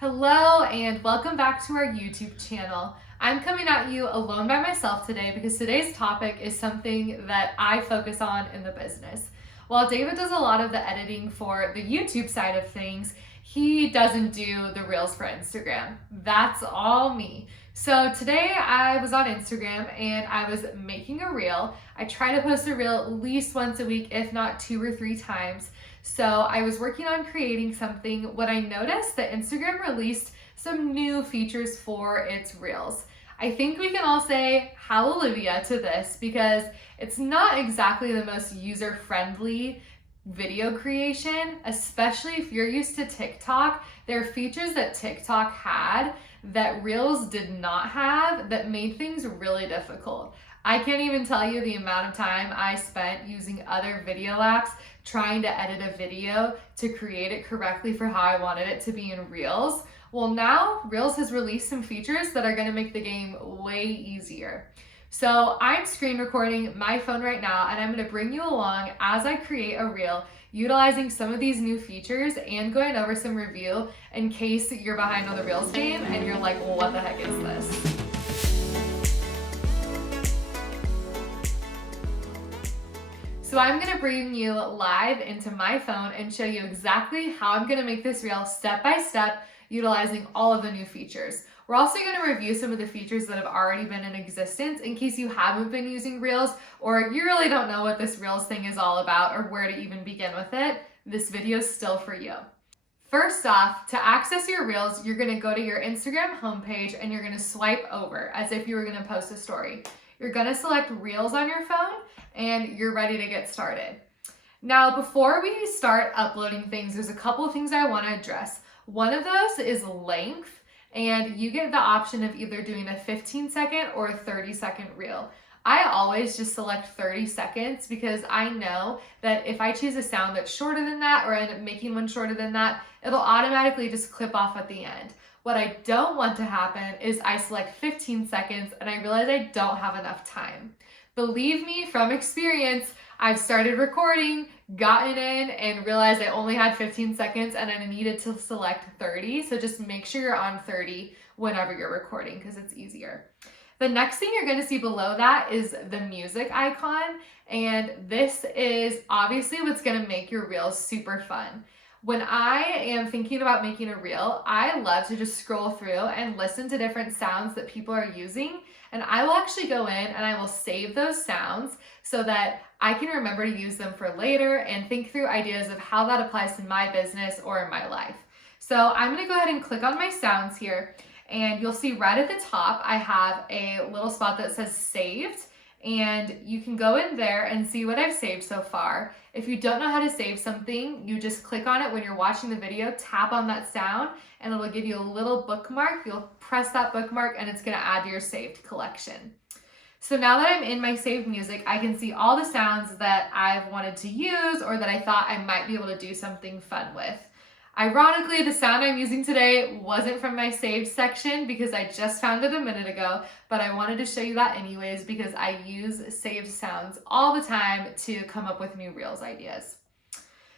Hello and welcome back to our YouTube channel. I'm coming at you alone by myself today because today's topic is something that I focus on in the business. While David does a lot of the editing for the YouTube side of things, he doesn't do the Reels for Instagram. That's all me. So today I was on Instagram and I was making a reel. I try to post a reel at least once a week, if not 2 or 3 times. So I was working on creating something when I noticed that Instagram released some new features for its Reels. I think we can all say hallelujah to this because it's not exactly the most user-friendly video creation, especially if you're used to TikTok. There are features that TikTok had that Reels did not have that made things really difficult. I can't even tell you the amount of time I spent using other video apps trying to edit a video to create it correctly for how I wanted it to be in Reels. Well, now Reels has released some features that are going to make the game way easier. So I'm screen recording my phone right now and I'm going to bring you along as I create a reel utilizing some of these new features and going over some review in case you're behind on the Reels game and you're like, well, what the heck is this? So I'm gonna bring you live into my phone and show you exactly how I'm gonna make this reel step by step, utilizing all of the new features. We're also gonna review some of the features that have already been in existence in case you haven't been using Reels or you really don't know what this Reels thing is all about or where to even begin with it. This video is still for you. First off, to access your Reels, you're gonna go to your Instagram homepage and you're gonna swipe over as if you were gonna post a story. You're gonna select Reels on your phone and you're ready to get started. Now, before we start uploading things, there's a couple of things I wanna address. One of those is length, and you get the option of either doing a 15-second or a 30-second reel. I always just select 30 seconds because I know that if I choose a sound that's shorter than that or end up making one shorter than that, it'll automatically just clip off at the end. What I don't want to happen is I select 15 seconds and I realize I don't have enough time. Believe me, from experience, I've started recording, gotten in, and realized I only had 15 seconds and I needed to select 30. So just make sure you're on 30 whenever you're recording because it's easier. The next thing you're going to see below that is the music icon. And this is obviously what's going to make your reels super fun. When I am thinking about making a reel, I love to just scroll through and listen to different sounds that people are using. And I will actually go in and I will save those sounds so that I can remember to use them for later and think through ideas of how that applies to my business or in my life. So I'm going to go ahead and click on my sounds here. And you'll see right at the top, I have a little spot that says saved. And you can go in there and see what I've saved so far. If you don't know how to save something, you just click on it when you're watching the video, tap on that sound, and it'll give you a little bookmark. You'll press that bookmark and it's gonna add to your saved collection. So now that I'm in my saved music, I can see all the sounds that I've wanted to use or that I thought I might be able to do something fun with. Ironically, the sound I'm using today wasn't from my saved section because I just found it a minute ago, but I wanted to show you that anyways because I use saved sounds all the time to come up with new Reels ideas.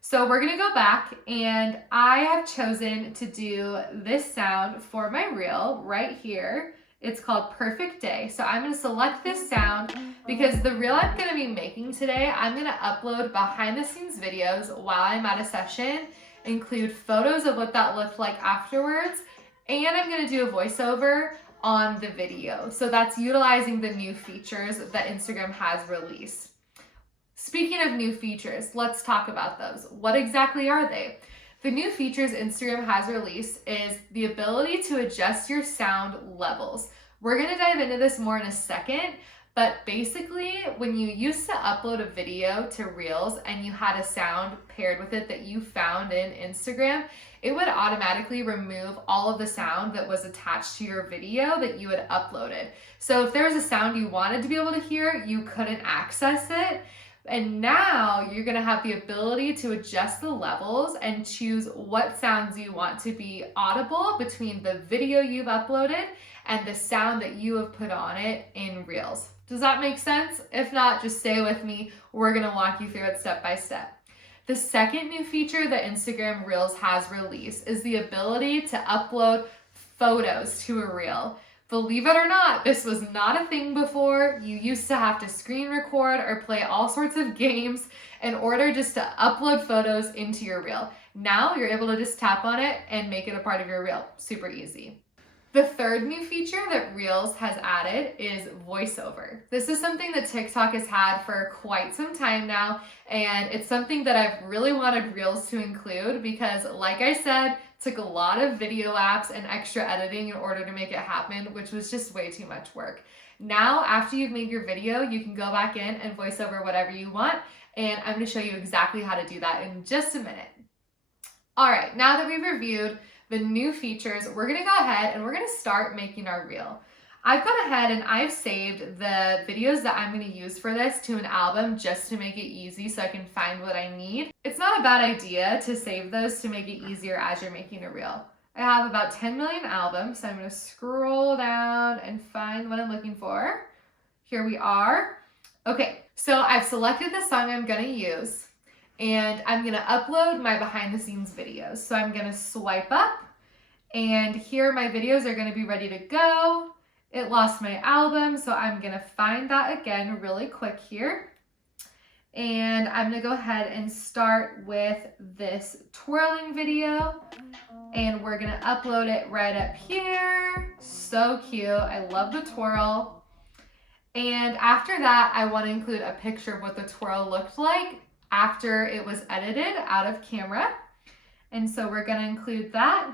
So we're gonna go back and I have chosen to do this sound for my reel right here. It's called Perfect Day. So I'm gonna select this sound because the reel I'm gonna be making today, I'm gonna upload behind the scenes videos while I'm at a session, include photos of what that looked like afterwards, and I'm gonna do a voiceover on the video. So that's utilizing the new features that Instagram has released. Speaking of new features, let's talk about those. What exactly are they? The new features Instagram has released is the ability to adjust your sound levels. We're gonna dive into this more in a second, but basically, when you used to upload a video to Reels and you had a sound paired with it that you found in Instagram, it would automatically remove all of the sound that was attached to your video that you had uploaded. So if there was a sound you wanted to be able to hear, you couldn't access it. And now you're gonna have the ability to adjust the levels and choose what sounds you want to be audible between the video you've uploaded and the sound that you have put on it in Reels. Does that make sense? If not, just stay with me. We're gonna walk you through it step by step. The second new feature that Instagram Reels has released is the ability to upload photos to a reel. Believe it or not, this was not a thing before. You used to have to screen record or play all sorts of games in order just to upload photos into your reel. Now you're able to just tap on it and make it a part of your reel. Super easy. The third new feature that Reels has added is voiceover. This is something that TikTok has had for quite some time now, and it's something that I've really wanted Reels to include because, like I said, it took a lot of video apps and extra editing in order to make it happen, which was just way too much work. Now, after you've made your video, you can go back in and voice over whatever you want, and I'm going to show you exactly how to do that in just a minute. All right, now that we've reviewed the new features, we're gonna go ahead and we're gonna start making our reel. I've gone ahead and I've saved the videos that I'm gonna use for this to an album just to make it easy so I can find what I need. It's not a bad idea to save those to make it easier as you're making a reel. I have about 10 million albums, so I'm gonna scroll down and find what I'm looking for. Here we are. Okay, so I've selected the song I'm gonna use, and I'm gonna upload my behind the scenes videos. So I'm gonna swipe up, and here my videos are gonna be ready to go. It lost my album, so I'm gonna find that again really quick here. And I'm gonna go ahead and start with this twirling video, and we're gonna upload it right up here. So cute, I love the twirl. And after that, I wanna include a picture of what the twirl looked like after it was edited out of camera. And so we're gonna include that.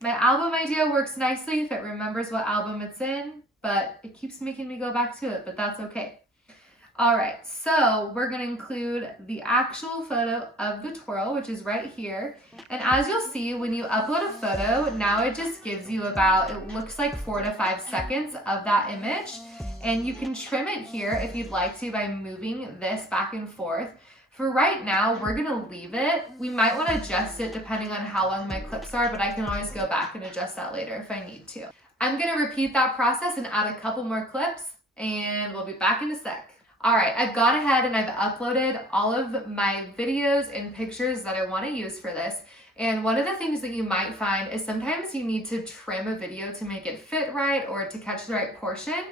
My album idea works nicely if it remembers what album it's in, but it keeps making me go back to it, but that's okay. All right, so we're gonna include the actual photo of the twirl, which is right here. And as you'll see, when you upload a photo, now it just gives you about, it looks like 4 to 5 seconds of that image. And you can trim it here if you'd like to by moving this back and forth. For right now, we're gonna leave it. We might wanna adjust it depending on how long my clips are, but I can always go back and adjust that later if I need to. I'm gonna repeat that process and add a couple more clips, and we'll be back in a sec. All right, I've gone ahead and I've uploaded all of my videos and pictures that I wanna use for this. And one of the things that you might find is sometimes you need to trim a video to make it fit right or to catch the right portion.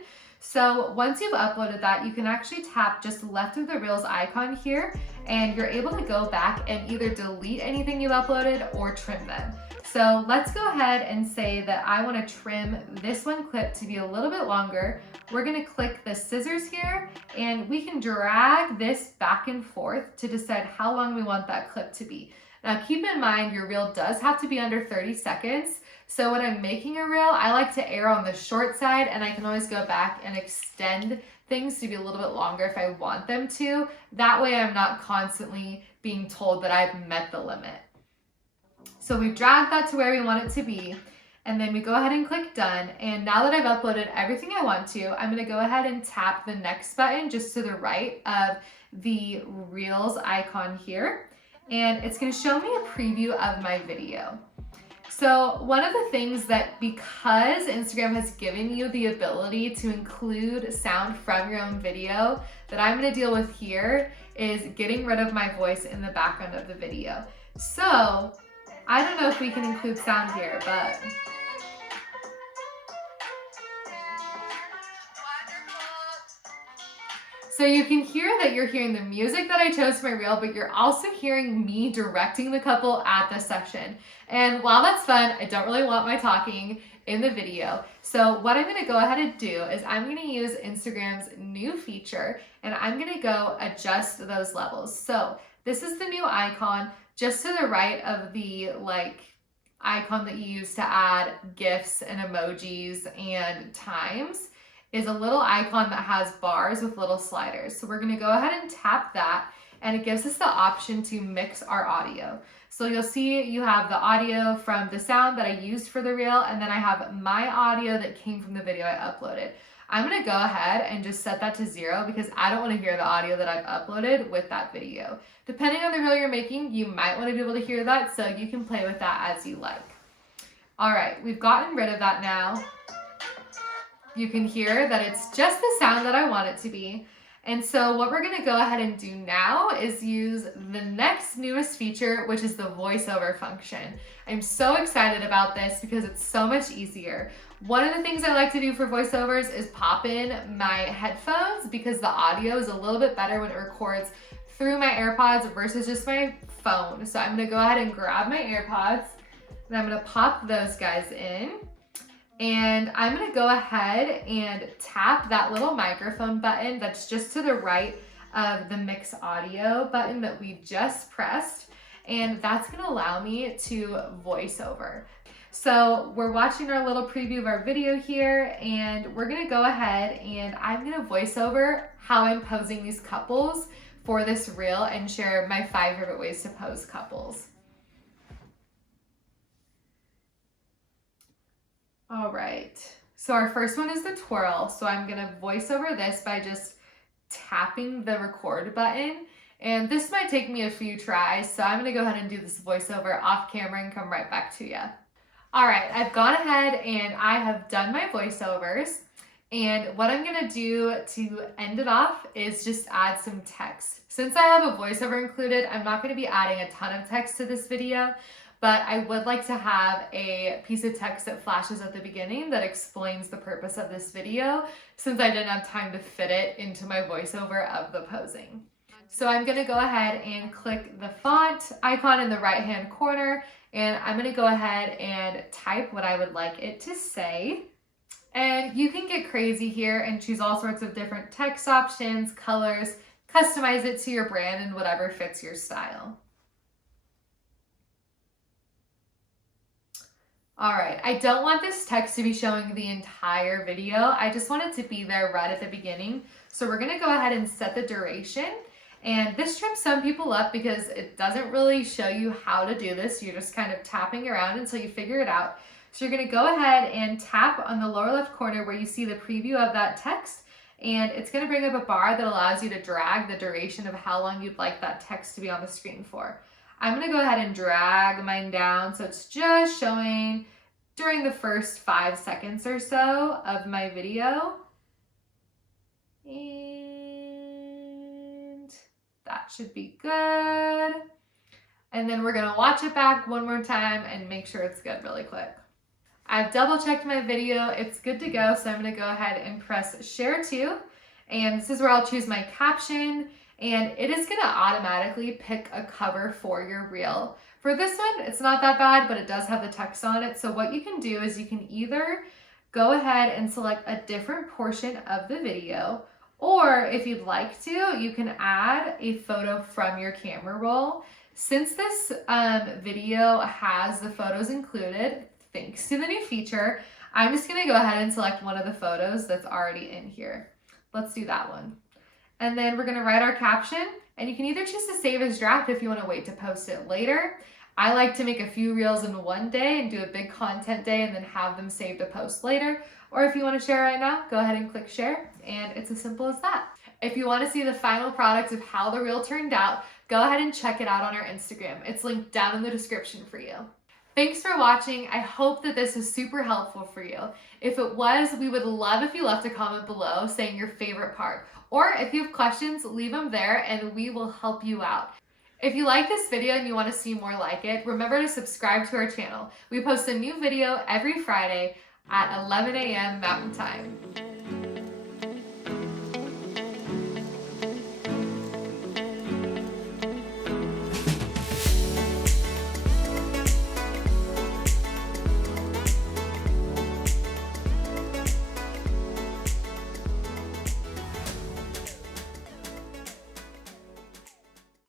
So once you've uploaded that, you can actually tap just left of the Reels icon here, and you're able to go back and either delete anything you've uploaded or trim them. So let's go ahead and say that I want to trim this one clip to be a little bit longer. We're going to click the scissors here, and we can drag this back and forth to decide how long we want that clip to be. Now keep in mind your reel does have to be under 30 seconds. So when I'm making a reel, I like to err on the short side, and I can always go back and extend things to be a little bit longer if I want them to. That way I'm not constantly being told that I've met the limit. So we've dragged that to where we want it to be, and then we go ahead and click done. And now that I've uploaded everything I want to, I'm gonna go ahead and tap the next button just to the right of the Reels icon here. And it's gonna show me a preview of my video. So one of the things that, because Instagram has given you the ability to include sound from your own video, that I'm gonna deal with here is getting rid of my voice in the background of the video. So I don't know if we can include sound here, but so you can hear that you're hearing the music that I chose for my reel, but you're also hearing me directing the couple at the session. And while that's fun, I don't really want my talking in the video. So what I'm gonna go ahead and do is I'm gonna use Instagram's new feature, and I'm gonna go adjust those levels. So this is the new icon just to the right of the icon that you use to add GIFs and emojis and times. Is a little icon that has bars with little sliders. So we're gonna go ahead and tap that, and it gives us the option to mix our audio. So you'll see you have the audio from the sound that I used for the reel, and then I have my audio that came from the video I uploaded. I'm gonna go ahead and just set that to 0 because I don't wanna hear the audio that I've uploaded with that video. Depending on the reel you're making, you might wanna be able to hear that, so you can play with that as you like. All right, we've gotten rid of that now. You can hear that it's just the sound that I want it to be. And so what we're gonna go ahead and do now is use the next newest feature, which is the voiceover function. I'm so excited about this because it's so much easier. One of the things I like to do for voiceovers is pop in my headphones because the audio is a little bit better when it records through my AirPods versus just my phone. So I'm gonna go ahead and grab my AirPods and I'm gonna pop those guys in. And I'm gonna go ahead and tap that little microphone button that's just to the right of the mix audio button that we just pressed. And that's gonna allow me to voice over. So we're watching our little preview of our video here, and we're gonna go ahead and I'm gonna voice over how I'm posing these couples for this reel and share my 5 favorite ways to pose couples. All right, so our first one is the twirl. So I'm gonna voice over this by just tapping the record button. And this might take me a few tries, so I'm gonna go ahead and do this voiceover off camera and come right back to you. All right, I've gone ahead and I have done my voiceovers. And what I'm gonna do to end it off is just add some text. Since I have a voiceover included, I'm not gonna be adding a ton of text to this video, but I would like to have a piece of text that flashes at the beginning that explains the purpose of this video, since I didn't have time to fit it into my voiceover of the posing. So I'm gonna go ahead and click the font icon in the right-hand corner, and I'm gonna go ahead and type what I would like it to say. And you can get crazy here and choose all sorts of different text options, colors, customize it to your brand and whatever fits your style. All right, I don't want this text to be showing the entire video. I just want it to be there right at the beginning. So we're gonna go ahead and set the duration. And this trips some people up because it doesn't really show you how to do this. You're just kind of tapping around until you figure it out. So you're gonna go ahead and tap on the lower left corner where you see the preview of that text, and it's gonna bring up a bar that allows you to drag the duration of how long you'd like that text to be on the screen for. I'm gonna go ahead and drag mine down so it's just showing during the first 5 seconds or so of my video. And that should be good. And then we're gonna watch it back one more time and make sure it's good really quick. I've double checked my video, it's good to go, so I'm gonna go ahead and press share to. And this is where I'll choose my caption, and it is gonna automatically pick a cover for your reel. For this one, it's not that bad, but it does have the text on it. So what you can do is you can either go ahead and select a different portion of the video, or if you'd like to, you can add a photo from your camera roll. Since this video has the photos included, thanks to the new feature, I'm just gonna go ahead and select one of the photos that's already in here. Let's do that one. And then we're gonna write our caption, and you can either choose to save as draft if you wanna wait to post it later. I like to make a few reels in one day and do a big content day and then have them saved to post later. Or if you wanna share right now, go ahead and click share, and it's as simple as that. If you wanna see the final product of how the reel turned out, go ahead and check it out on our Instagram. It's linked down in the description for you. Thanks for watching. I hope that this was super helpful for you. If it was, we would love if you left a comment below saying your favorite part. Or if you have questions, leave them there and we will help you out. If you like this video and you want to see more like it, remember to subscribe to our channel. We post a new video every Friday at 11 a.m. Mountain Time.